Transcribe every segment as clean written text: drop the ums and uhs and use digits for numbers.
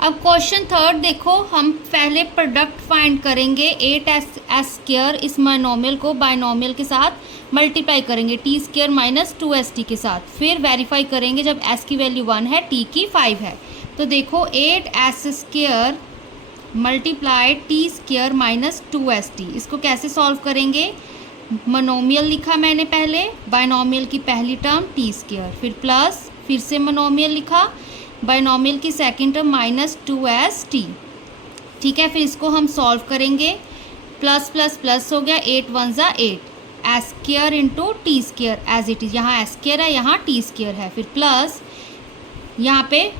अब question third देखो, हम पहले प्रोडक्ट फाइंड करेंगे 8s² इस मोनोमियल को बाइनोमियल के साथ मल्टीप्लाई करेंगे t² माइनस 2st के साथ, फिर वेरीफाई करेंगे जब s की वैल्यू 1 है t की 5 है। तो देखो 8s² multiply t² minus 2st, इसको कैसे सॉल्व करेंगे? मोनोमियल लिखा मैंने पहले, बाइनोमियल की पहली टर्म t², फिर प्लस, फिर से मोनोमियल लिखा, बाइनोमियल की सेकंड टर्म माइनस 2st। ठीक है, फिर इसको हम सॉल्व करेंगे, प्लस प्लस प्लस हो गया, 8 1 ज़ा 8, s² into t² as it is, यहाँ s² है यहाँ t² है, फिर प्लस यहाँ पे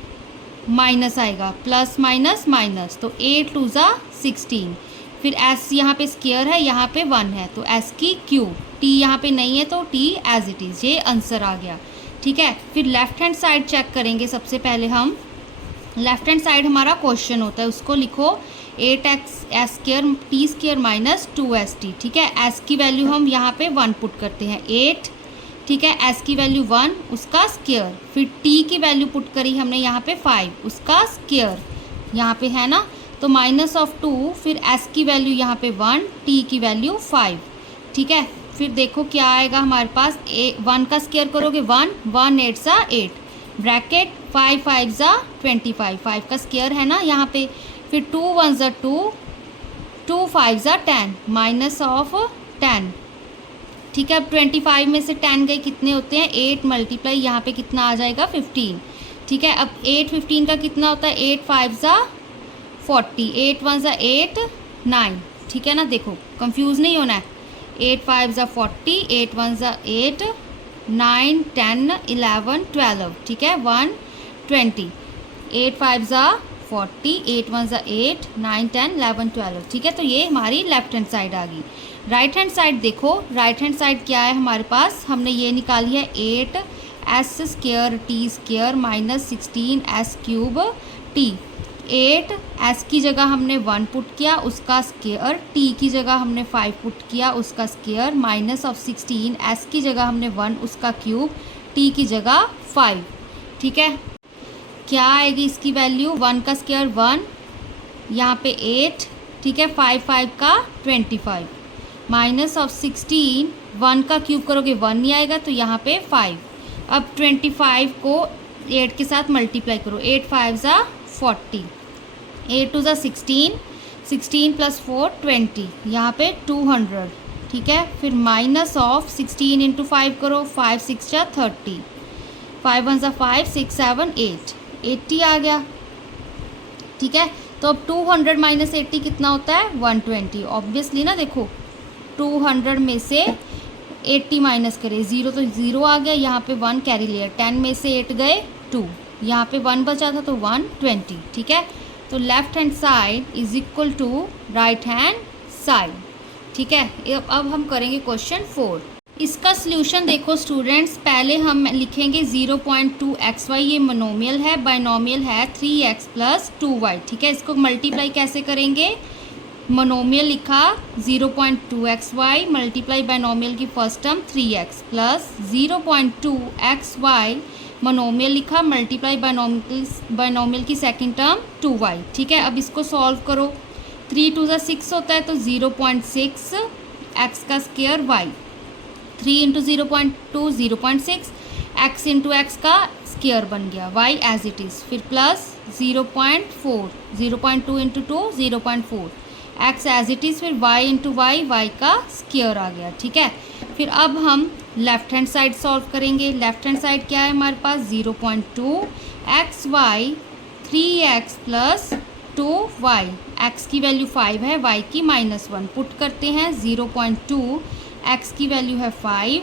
माइनस आएगा, प्लस माइनस माइनस, तो 8 2 ज़ा 16, फिर s यहाँ पे स्क्वायर है यहाँ पे 1 है तो s की क्यूब, t यहाँ पे नहीं है तो t एज इट इज़, ये आंसर आ गया। ठीक है, फिर लेफ्ट हैंड साइड चेक करेंगे। सबसे पहले हम लेफ्ट हैंड साइड हमारा क्वेश्चन होता है, उसको लिखो 8s² t² माइनस 2st। ठीक है, s की वैल्यू हम यहाँ पे 1 पुट करते हैं 8, ठीक है, s की वैल्यू 1 उसका स्क्वायर, फिर t की वैल्यू पुट करी हमने यहाँ पे 5 उसका स्क्वायर यहाँ पे है ना, तो माइनस ऑफ 2, फिर s की वैल्यू यहाँ पे 1, t की वैल्यू 5। ठीक है, फिर देखो क्या आएगा हमारे पास, 1 का स्क्वायर करोगे 1 1 8 सा 8, ब्रैकेट 5 5 ज़ा 25, 5 का स्क्वायर है ना यहाँ पे, फिर 2 1 ज़ा 2, 2 5 ज़ा 10, माइनस ऑफ 10। ठीक है, अब 25 में से 10 गए कितने होते हैं, 8 मल्टीप्लाई यहाँ पे कितना आ जाएगा 15। ठीक है, अब 8 15 का कितना होता है, 8 5 ज़ा 40, 8 1 ज़ा 8 9। ठीक है ना, देखो कंफ्यूज नहीं होना है, 8 5 ज़ा 40, 8 1 ज़ा 8 9 10 11 12। ठीक है, 1 20, 8 5 ज़ा 40, 8 1 ज़ा 8 9 10 11 12। ठीक है, तो ये हमारी लेफ्ट हैंड साइड आ गई। राइट हैंड साइड देखो, राइट हैंड साइड क्या है हमारे पास, हमने ये निकाली है 8s² t² minus 16s³ t। 8 s की जगह हमने 1 पुट किया उसका स्क्वायर, t की जगह हमने 5 पुट किया उसका स्क्वायर, माइनस ऑफ 16, s की जगह हमने 1 उसका क्यूब, t की जगह 5। ठीक है, क्या आएगी इसकी वैल्यू, 1 का स्क्वायर 1, यहाँ पे 8, ठीक है, 5 5 का 25, माइनस ऑफ 16, 1 का क्यूब करोगे 1 नहीं आएगा तो यहाँ पे 5। अब 25 को 8 के साथ मल्टीप्लाई करो, 8 5 ज़ा 40, 8 2 ज़ा 16, 16 प्लस 4 20, यहाँ पे 200। ठीक है, फिर माइनस ऑफ 16 इंटू 5 करो, 5 6 ज़ा 30, 5 1 ज़ा 5 6 7 8, 80 आ गया। ठीक है, तो अब 200 माइनस 80 कितना होता है, 120। ऑब्वियसली ना, देखो 200 में से 80 माइनस करें, 0 तो 0 आ गया, यहाँ पे 1 कैरी लिया, 10 में से 8 गए 2, यहाँ पे 1 बचा था तो 120। ठीक है, तो left hand side is equal to right hand side. ठीक है, अब हम करेंगे क्वेश्चन 4। इसका सल्यूशन देखो स्टूडेंट्स, पहले हम लिखेंगे 0.2xy, ये मोनोमियल है, बाइनोमियल है 3x प्लस 2y। ठीक है, इसको मल्टीप्लाई कैसे करेंगे, मोनोमियल लिखा 0.2xy मल्टीप्लाई बाइनोमियल की first term 3x plus 0.2xy monomial लिखा मल्टीप्लाई बाइनोमियल की सेकंड टर्म 2y। ठीक है, अब इसको सॉल्व करो, 3 2 ज़ा 6 होता है तो 0.6 x का square y, 3 into 0.2 0.6, x into x का स्क्वायर बन गया, y एज इट इज़, फिर plus 0.4, 0.2 into 2 0.4, x as it is, फिर y इंटू वाई, y का स्क्वायर आ गया। ठीक है, फिर अब हम लेफ्ट हैंड साइड सॉल्व करेंगे। लेफ्ट हैंड साइड क्या है हमारे पास, 0.2xy 3x plus 2y, x की वैल्यू 5 है, y की -1 पुट करते हैं, 0.2 x की वैल्यू है 5,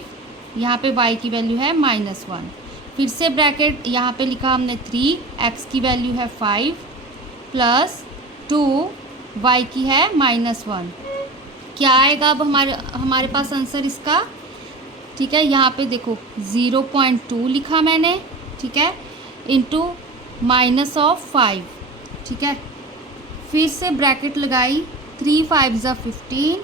यहाँ पे y की वैल्यू है -1, फिर से ब्रैकेट यहाँ पे लिखा हमने 3, x की वैल्यू है 5 प्लस 2 y की है -1। क्या आएगा अब हमारे पास आंसर इसका। ठीक है, यहाँ पे देखो 0.2 लिखा मैंने, ठीक है, इंटू माइनस ऑफ 5। ठीक है, फिर से ब्रैकेट लगाई, 3 5 ज़ा 15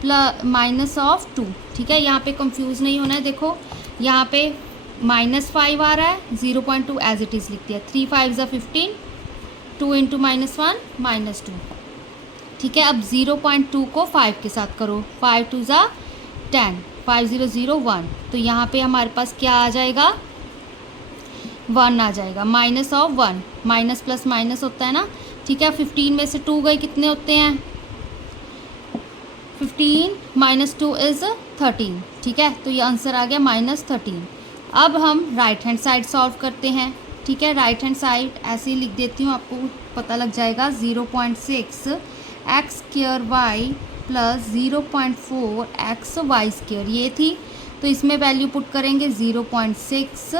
प्लस माइनस ऑफ 2। ठीक है, यहाँ पे कंफ्यूज नहीं होना है, देखो यहाँ पे -5 आ रहा है, 0.2 एज इट इज़ लिख दिया, 3 5 ज़ा 15 2 इंटू -1 -2। ठीक है, अब 0.2 को 5 के साथ करो, 5 2 ज़ा 10, 5 0 0 1, तो यहाँ पे हमारे पास क्या आ जाएगा, 1 आ जाएगा, -1, माइनस प्लस माइनस होता है ना। ठीक है, 15 में से 2 गए, कितने होते हैं, 15 - 2 इज़ 13। ठीक है, तो ये आंसर आ गया -13। अब हम राइट हैंड साइड सॉल्व करते हैं। ठीक है, राइट हैंड साइड ऐसे ही लिख देती हूँ, आपको पता लग जाएगा। 0.6 x² y plus 0.4 x y², ये थी। तो इसमें वैल्यू पुट करेंगे 0.6,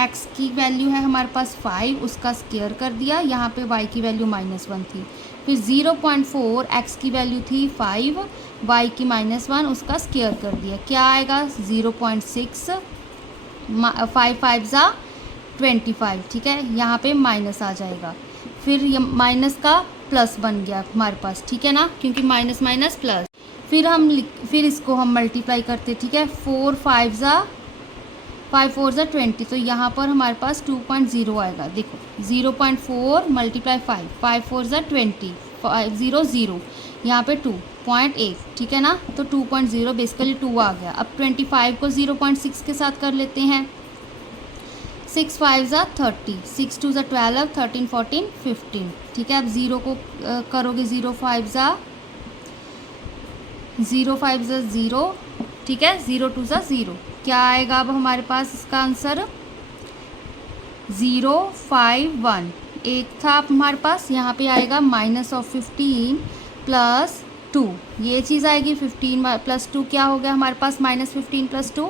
x की वैल्यू है हमारे पास 5, उसका स्क्वायर कर दिया, यहाँ पे y की वैल्यू -1 थी। फिर 0.4 x की वैल्यू थी 5, y की -1, उसका स्क्वायर कर दिया, क्या आएगा 0.6, 5 5 ज़ा 25। ठीक है, यहाँ पे माइनस आ जाएगा, फिर ये माइनस का प्लस बन गया हमारे पास। ठीक है ना, क्योंकि माइनस माइनस प्लस। फिर इसको हम मल्टीप्लाई करते। ठीक है, 4 5 ज़ा 4 ज़ा 20, तो यहाँ पर हमारे पास 2.0 आएगा। देखो 0.4 × 5, 5 4 ज़ा 20, 5 0 0, यहाँ पे 2.8। ठीक है ना, तो 2.0 बेसिकली 2 आ गया। अब 25 को 0.6 के साथ कर लेते हैं, 6 5 ज़ा 30, 6 2 ज़ा 12, 13 14 15। ठीक है, अब 0 को करोगे 0 5 ज़ा 0। ठीक है, 0 2 ज़ा 0, क्या आएगा अब हमारे पास इसका आंसर, 0 5 1। एक था हमारे पास, यहाँ पे आएगा -15 + 2, ये चीज़ आएगी। 15 + 2 क्या हो गया हमारे पास, -15 + 2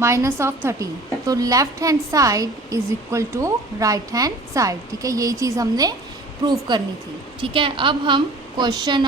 -13। तो left hand side is equal to right hand side. ठीक है, यही चीज़ हमने प्रूव करनी थी। ठीक है, अब हम क्वेश्चन